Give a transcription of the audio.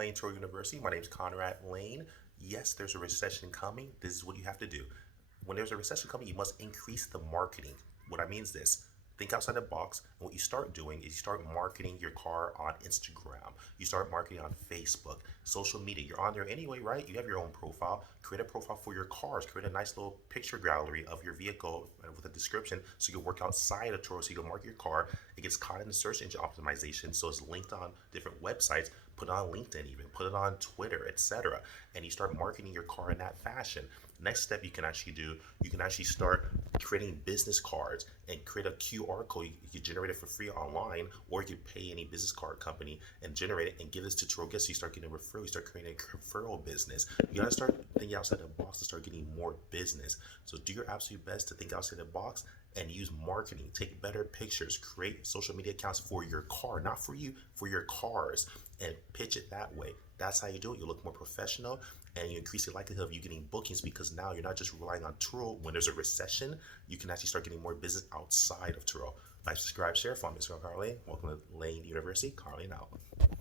Layn Tik University. My name is Conrad Layn. Yes, there's a recession coming. This is what you have to do. When there's a recession coming, you must increase the marketing. What I mean is this. Think outside the box, and what you start doing is you start marketing your car on Instagram. You start marketing on Facebook, social media. You're on there anyway, right? You have your own profile. Create a profile for your cars. Create a nice little picture gallery of your vehicle with a description so you can work outside of Turo so you can market your car. It gets caught in the search engine optimization, so it's linked on different websites. Put it on LinkedIn, even put it on Twitter, etc. And you start marketing your car in that fashion. Next step you can actually do, you can actually start creating business cards and create a QR code. You can generate it for free online, or you can pay any business card company and generate it and give this to Turo guests. So you start getting a referral, you start creating a referral business. You gotta start thinking outside the box to start getting more business. So do your absolute best to think outside the box and use marketing. Take better pictures, create social media accounts for your car, not for you, for your cars, and pitch it that way. That's how you do it. You look more professional and you increase the likelihood of you getting bookings, because now you're not just relying on Turo. When there's a recession, you can actually start getting more business outside of Turo. Like, subscribe, share. Follow me, Conrad Layn. Welcome to Layn University. Conrad Layn out.